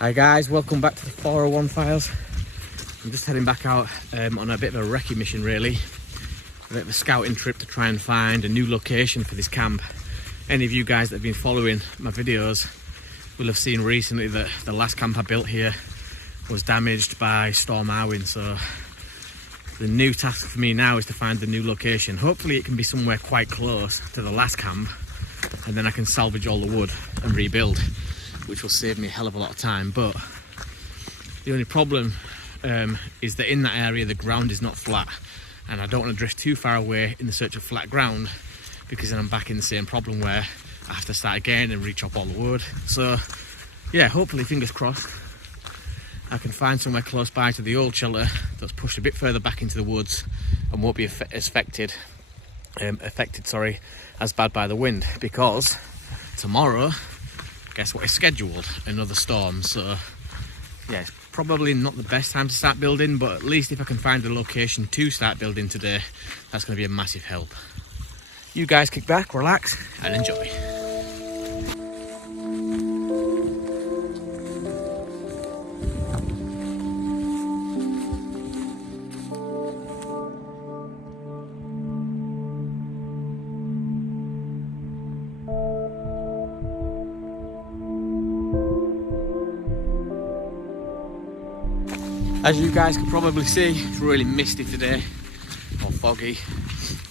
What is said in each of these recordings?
Hi guys, welcome back to the 401 files. I'm just heading back out on a bit of a recce mission really. A bit of a scouting trip to try and find a new location for this camp. Any of you guys that have been following my videos will have seen recently that the last camp I built here was damaged by Storm Arwen. So the new task for me now is to find the new location. Hopefully it can be somewhere quite close to the last camp, and then I can salvage all the wood and rebuild, which will save me a hell of a lot of time. But the only problem is that in that area the ground is not flat, and I don't want to drift too far away in the search of flat ground, because then I'm back in the same problem where I have to start again and re-chop all the wood. So yeah, hopefully, fingers crossed, I can find somewhere close by to the old shelter that's pushed a bit further back into the woods and won't be as affected as bad by the wind, because tomorrow, guess what is scheduled? Another storm. So yeah, it's probably not the best time to start building, but at least if I can find a location to start building today, that's going to be a massive help. You guys kick back, relax and enjoy. As you guys can probably see, it's really misty today, or foggy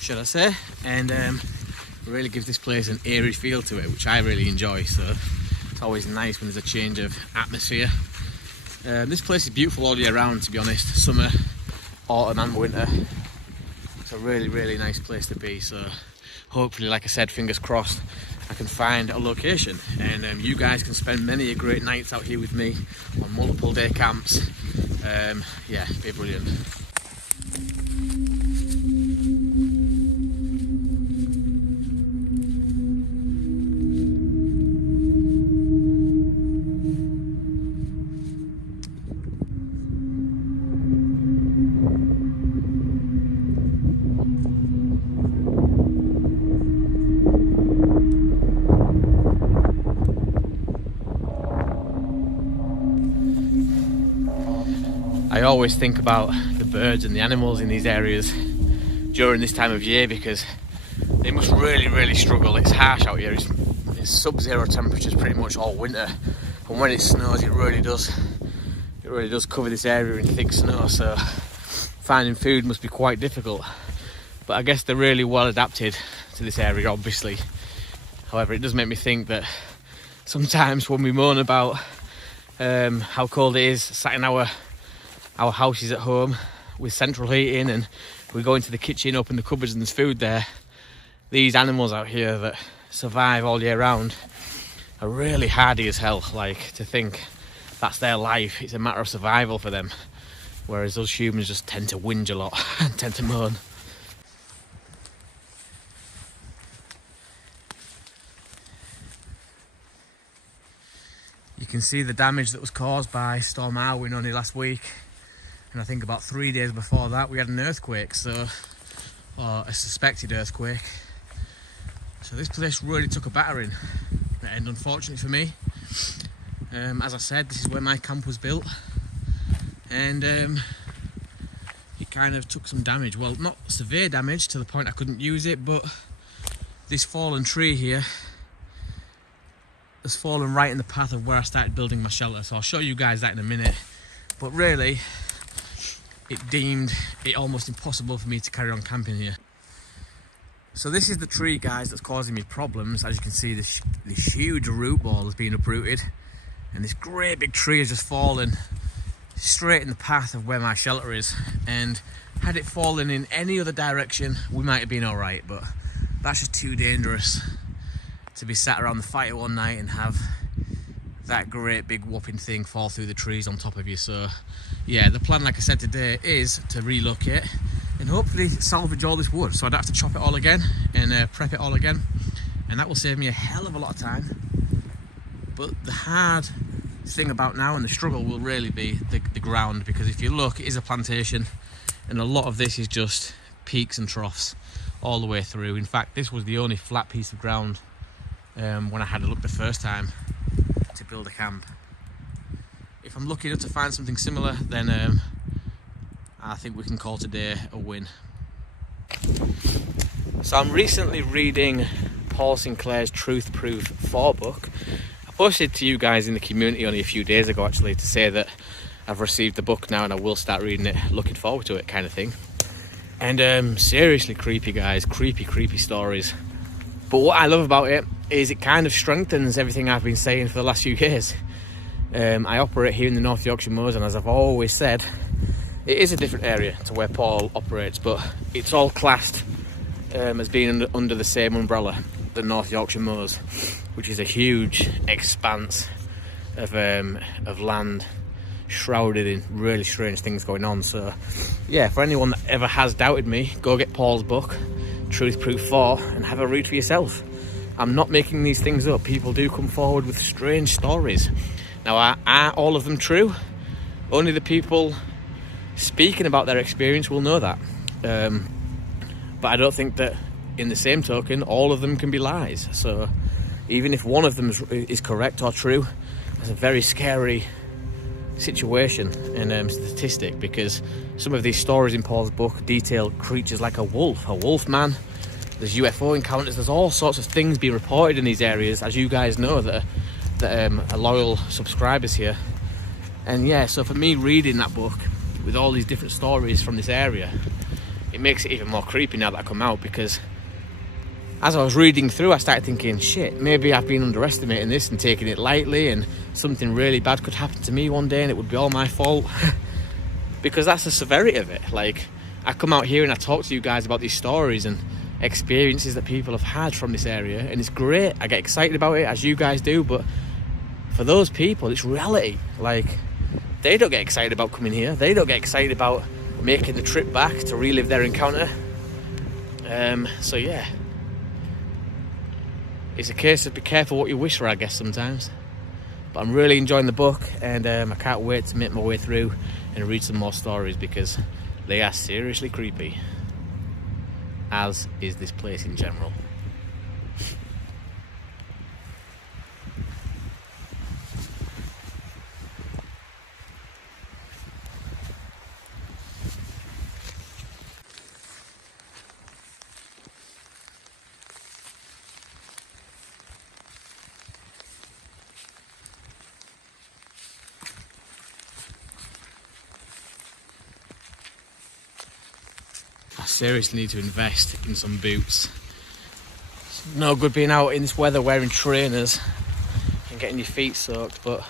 should I say, and really gives this place an eerie feel to it, which I really enjoy. So it's always nice when there's a change of atmosphere. This place is beautiful all year round, to be honest, summer, autumn and winter. It's a really nice place to be. So hopefully, like I said, fingers crossed, I can find a location, and you guys can spend many a great nights out here with me on multiple day camps. Yeah, it'd be brilliant. I always think about the birds and the animals in these areas during this time of year, because they must really struggle. It's harsh out here. It's sub-zero temperatures pretty much all winter, and when it snows it really does cover this area in thick snow. So finding food must be quite difficult, but I guess they're really well adapted to this area, obviously. However, it does make me think that sometimes when we moan about how cold it is sat in our houses at home with central heating, and we go into the kitchen, open the cupboards and there's food there, these animals out here that survive all year round are really hardy as hell. Like, to think that's their life, it's a matter of survival for them, whereas us humans just tend to whinge a lot and tend to moan. You can see the damage that was caused by Storm Arwen only last week. And I think about 3 days before that we had an earthquake, or a suspected earthquake. So this place really took a battering, and unfortunately for me, as I said, this is where my camp was built, and it kind of took some damage. Well, not severe damage to the point I couldn't use it, but this fallen tree here has fallen right in the path of where I started building my shelter. So I'll show you guys that in a minute. But really, it deemed it almost impossible for me to carry on camping here. So this is the tree, guys, that's causing me problems. As you can see, this huge root ball has been uprooted, and this great big tree has just fallen straight in the path of where my shelter is. And had it fallen in any other direction, we might have been all right, but that's just too dangerous to be sat around the fire one night and have that great big whopping thing fall through the trees on top of you. So yeah, the plan, like I said today, is to relocate and hopefully salvage all this wood, so I don't have to chop it all again and prep it all again, and that will save me a hell of a lot of time. But the hard thing about now, and the struggle, will really be the ground, because if you look, it is a plantation, and a lot of this is just peaks and troughs all the way through. In fact, this was the only flat piece of ground when I had a look the first time to build a camp. if I'm lucky enough to find something similar, then I think we can call today a win. So I'm recently reading Paul Sinclair's Truth Proof 4 book. I posted to you guys in the community only a few days ago actually to say that I've received the book now and I will start reading it, looking forward to it kind of thing. And seriously creepy, guys, creepy stories. But what I love about it is it kind of strengthens everything I've been saying for the last few years. I operate here in the North Yorkshire Moors, and as I've always said, it is a different area to where Paul operates, but it's all classed as being under the same umbrella, the North Yorkshire Moors, which is a huge expanse of land shrouded in really strange things going on. So yeah, for anyone that ever has doubted me, go get Paul's book, Truth Proof 4, and have a read for yourself. I'm not making these things up. People do come forward with strange stories. Now, are all of them true? Only the people speaking about their experience will know that. But I don't think that, in the same token, all of them can be lies. So even if one of them is correct or true, that's a very scary situation and statistic, because some of these stories in Paul's book detail creatures like a wolf man. There's UFO encounters. There's all sorts of things being reported in these areas, as you guys know that are loyal subscribers here. And yeah, so for me reading that book with all these different stories from this area, it makes it even more creepy now that I come out, because as I was reading through, I started thinking, shit, maybe I've been underestimating this and taking it lightly, and something really bad could happen to me one day and it would be all my fault. Because that's the severity of it. Like, I come out here and I talk to you guys about these stories and experiences that people have had from this area, and it's great. I get excited about it, as you guys do, but for those people, it's reality. Like, they don't get excited about coming here. They don't get excited about making the trip back to relive their encounter. So yeah, it's a case of be careful what you wish for, I guess, sometimes. But I'm really enjoying the book, and I can't wait to make my way through and read some more stories, because they are seriously creepy, as is this place in general. I seriously need to invest in some boots. It's no good being out in this weather wearing trainers and getting your feet soaked, but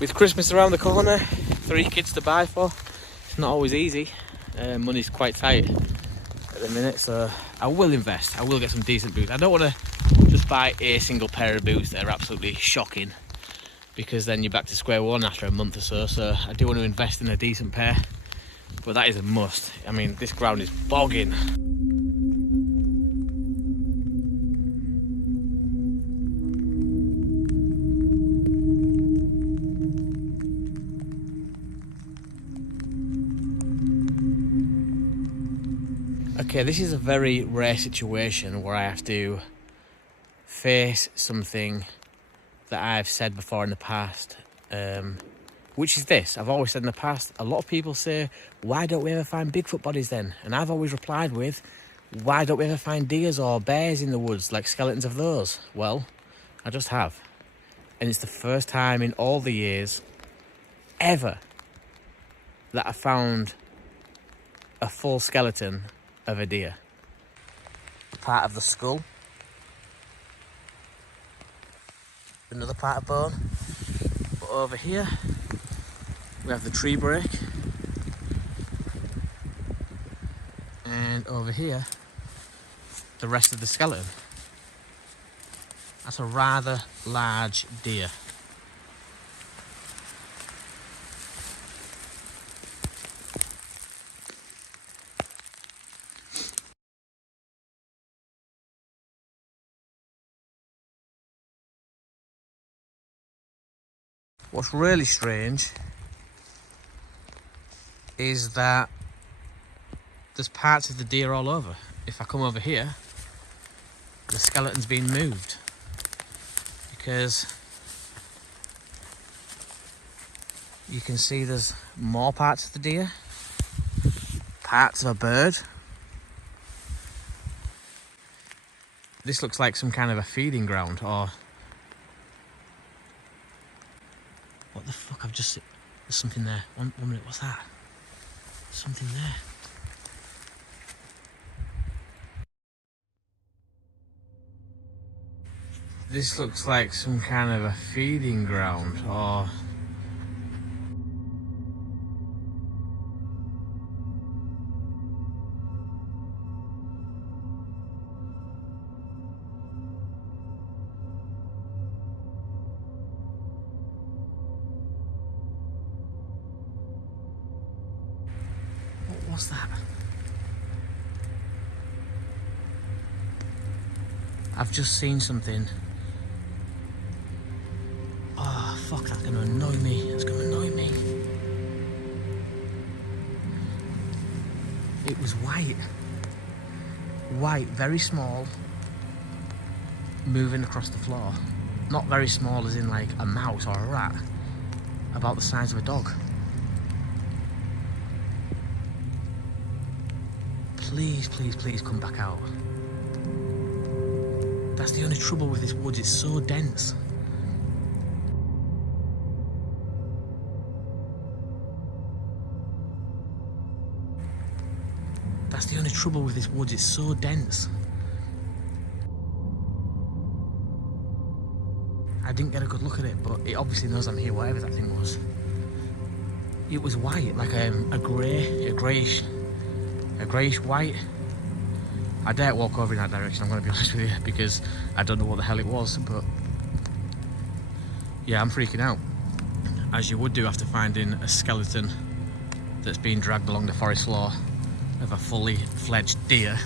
with Christmas around the corner, 3 kids to buy for, it's not always easy. Money's quite tight at the minute, so I will invest. I will get some decent boots. I don't want to just buy a single pair of boots that are absolutely shocking, because then you're back to square one after a month or so. So I do want to invest in a decent pair. But that is a must. I mean, this ground is bogging. Okay, this is a very rare situation where I have to face something that I've said before in the past. Which is this. I've always said in the past, a lot of people say, why don't we ever find Bigfoot bodies then? And I've always replied with, why don't we ever find deers or bears in the woods, like skeletons of those? Well, I just have. And it's the first time in all the years ever that I found a full skeleton of a deer. Part of the skull. Another part of bone. But over here, we have the tree break, and over here, the rest of the skeleton. That's a rather large deer. What's really strange is that there's parts of the deer all over. If I come over here, the skeleton's been moved, because You can see there's more parts of the deer, parts of a bird. This looks like some kind of a feeding ground, or what the fuck? I've just, there's something there. One minute, what's that? Something there. This looks like some kind of a feeding ground, or what's that? I've just seen something. Oh fuck, that's gonna annoy me. It's gonna annoy me. It was white. White, very small, moving across the floor. Not very small as in like a mouse or a rat. About the size of a dog. Please, please, please come back out. That's the only trouble with this woods, it's so dense. That's the only trouble with this woods, it's so dense. I didn't get a good look at it, but it obviously knows I'm here, whatever that thing was. It was white, like a greyish white. I daren't walk over in that direction, I'm going to be honest with you, because I don't know what the hell it was, but yeah, I'm freaking out. As you would do after finding a skeleton that's been dragged along the forest floor of a fully fledged deer.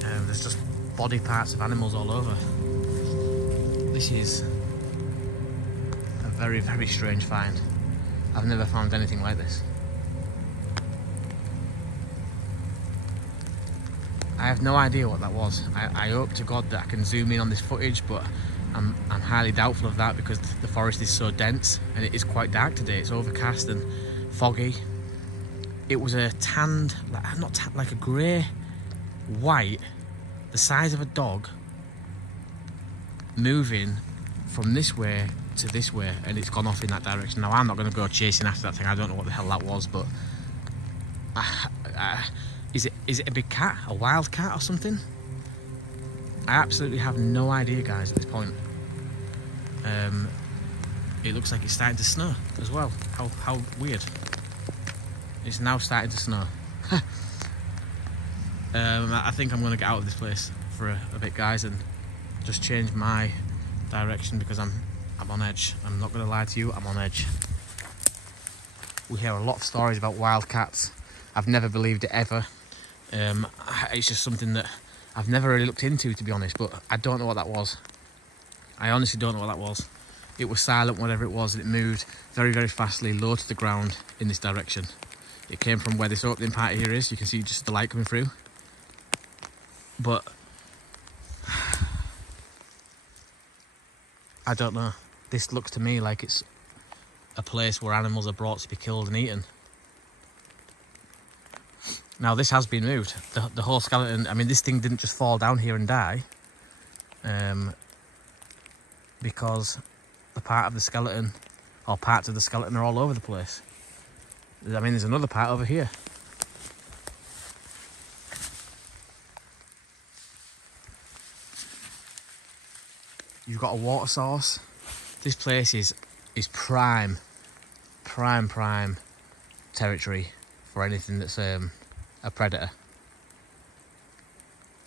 There's just body parts of animals all over. This is a very, very strange find. I've never found anything like this. I have no idea what that was. I hope to God that I can zoom in on this footage, but I'm highly doubtful of that because the forest is so dense and it is quite dark today. It's overcast and foggy. It was a tanned, like a grey white, the size of a dog, moving from this way to this way, and it's gone off in that direction. Now I'm not going to go chasing after that thing. I don't know what the hell that was, but is it a big cat, a wild cat or something? I absolutely have no idea, guys, at this point. It looks like it's starting to snow as well. How weird. It's now starting to snow. I think I'm going to get out of this place for a bit, guys, and just change my direction because I'm on edge. I'm not going to lie to you, I'm on edge. We hear a lot of stories about wild cats. I've never believed it ever. It's just something that I've never really looked into, to be honest, but I don't know what that was. I honestly don't know what that was. It was silent, whatever it was, and it moved very, very fastly, low to the ground in this direction. It came from where this opening part here is. You can see just the light coming through. But I don't know. This looks to me like it's a place where animals are brought to be killed and eaten. Now this has been moved. The whole skeleton, I mean, this thing didn't just fall down here and die. Because the part of the skeleton, or parts of the skeleton, are all over the place. I mean, there's another part over here. You've got a water source. This place is prime territory for anything that's a predator.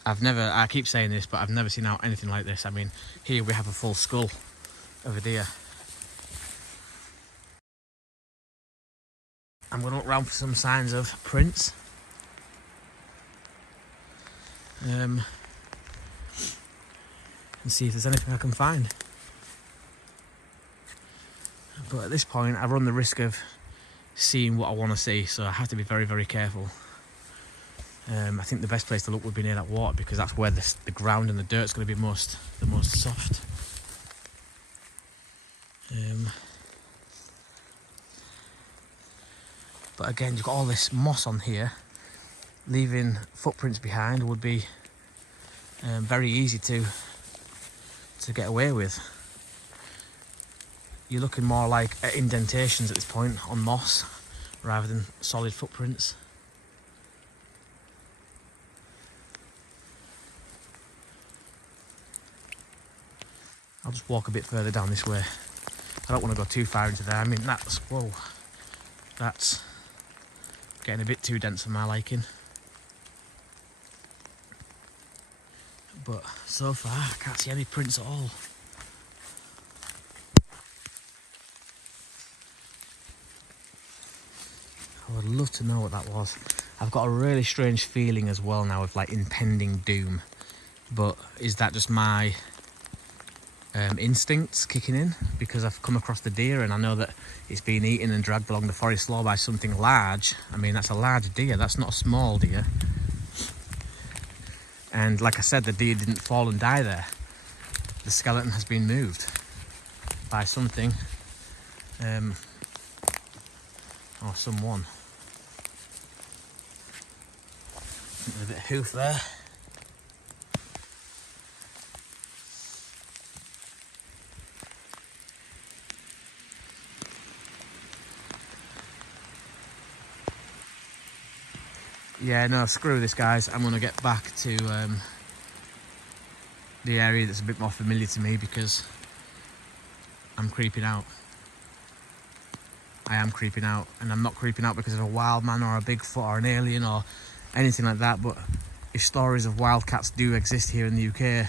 I keep saying this, but I've never seen out anything like this. I mean, here we have a full skull of a deer. I'm going to look around for some signs of prints. And see if there's anything I can find. But at this point, I run the risk of seeing what I want to see, so I have to be very, very careful. I think the best place to look would be near that water, because that's where the ground and the dirt's going to be the most soft. But again, you've got all this moss on here. Leaving footprints behind would be very easy to get away with. You're looking more like at indentations at this point on moss rather than solid footprints. I'll just walk a bit further down this way. I don't want to go too far into there. I mean, that's, whoa, that's getting a bit too dense for my liking. But so far, I can't see any prints at all. I would love to know what that was. I've got a really strange feeling as well now of like impending doom. But is that just my instincts kicking in? Because I've come across the deer and I know that it's been eaten and dragged along the forest floor by something large. I mean, that's a large deer, that's not a small deer. And like I said, the deer didn't fall and die there. The skeleton has been moved by something or someone. There's a bit of hoof there. Yeah, no, screw this, guys. I'm going to get back to the area that's a bit more familiar to me because I'm creeping out. I am creeping out, and I'm not creeping out because of a wild man or a Bigfoot or an alien or anything like that, but if stories of wildcats do exist here in the UK,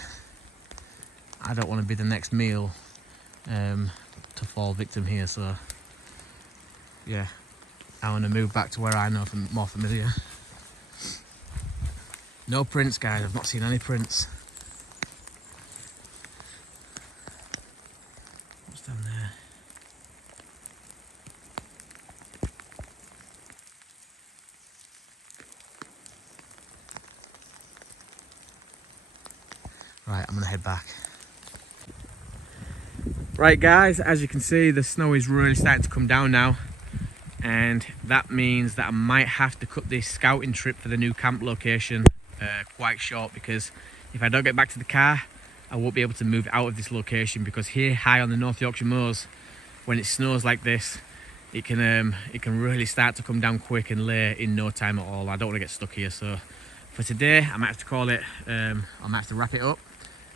I don't want to be the next meal to fall victim here, so yeah, I want to move back to where I know more familiar. No prints, guys. I've not seen any prints. What's down there? Right, I'm gonna head back. Right, guys, as you can see, the snow is really starting to come down now, and that means that I might have to cut this scouting trip for the new camp location quite short, because if I don't get back to the car, I won't be able to move out of this location, because here high on the North Yorkshire moors, when it snows like this, it can really start to come down quick and lay in no time at all. I don't want to get stuck here, so for today I might have to call it. I might have to wrap it up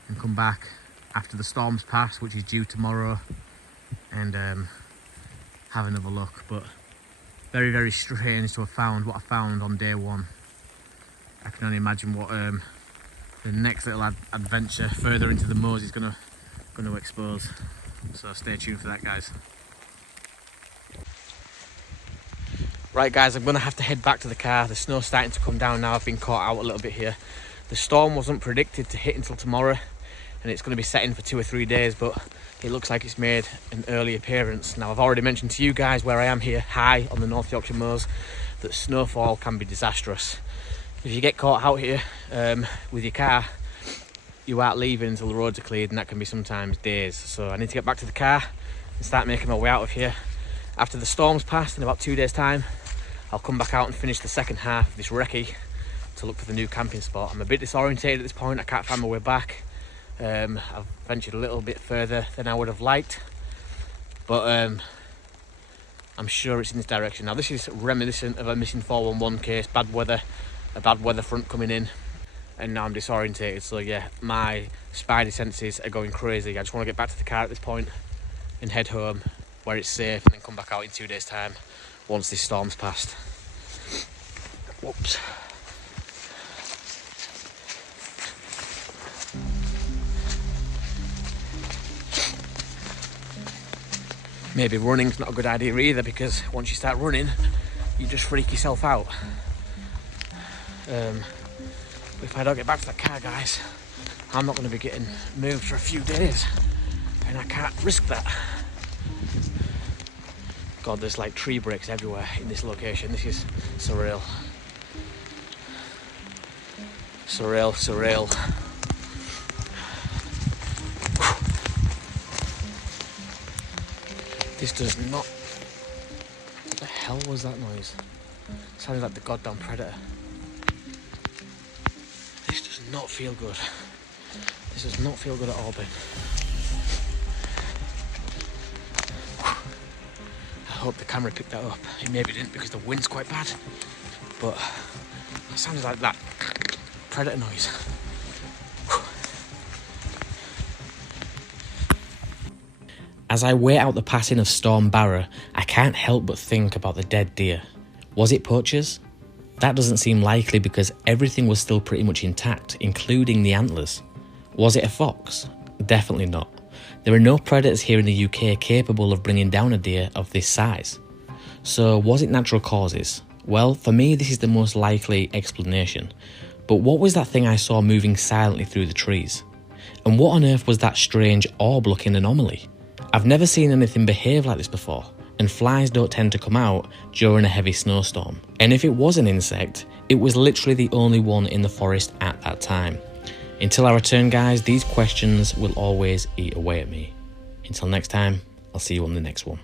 and come back after the storms pass, which is due tomorrow, and have another look. But very, very strange to have found what I found on day one. I can only imagine what the next little adventure further into the moors is going to expose. So stay tuned for that, guys. Right, guys, I'm going to have to head back to the car. The snow's starting to come down now. I've been caught out a little bit here. The storm wasn't predicted to hit until tomorrow, and it's going to be setting for 2 or 3 days, but it looks like it's made an early appearance. Now, I've already mentioned to you guys where I am here, high on the North Yorkshire moors, that snowfall can be disastrous. If you get caught out here with your car, you aren't leaving until the roads are cleared, and that can be sometimes days. So I need to get back to the car and start making my way out of here. After the storm's passed, in about 2 days' time, I'll come back out and finish the second half of this recce to look for the new camping spot. I'm a bit disorientated at this point. I can't find my way back. I've ventured a little bit further than I would have liked, but I'm sure it's in this direction. Now, this is reminiscent of a missing 411 case, bad weather, a bad weather front coming in, and now I'm disorientated. So yeah, my spidey senses are going crazy. I just want to get back to the car at this point and head home where it's safe, and then come back out in 2 days' time once this storm's passed. Whoops. Maybe running's not a good idea either, because once you start running, you just freak yourself out. But if I don't get back to the car, guys, I'm not going to be getting moved for a few days, and I can't risk that. God, there's like tree breaks everywhere in this location. This is surreal. Surreal, surreal. This does not... What the hell? hell was that noise? Sounded like the goddamn predator. This does not feel good. This does not feel good at all, Ben. I hope the camera picked that up. It maybe didn't because the wind's quite bad. But it sounded like that predator noise. As I wait out the passing of Storm Barra, I can't help but think about the dead deer. Was it poachers? That doesn't seem likely because everything was still pretty much intact, including the antlers. Was it a fox? Definitely not. There are no predators here in the UK capable of bringing down a deer of this size. So was it natural causes? Well, for me this is the most likely explanation. But what was that thing I saw moving silently through the trees? And what on earth was that strange orb-looking anomaly? I've never seen anything behave like this before, and flies don't tend to come out during a heavy snowstorm. And if it was an insect, it was literally the only one in the forest at that time. Until I return, guys, these questions will always eat away at me. Until next time, I'll see you on the next one.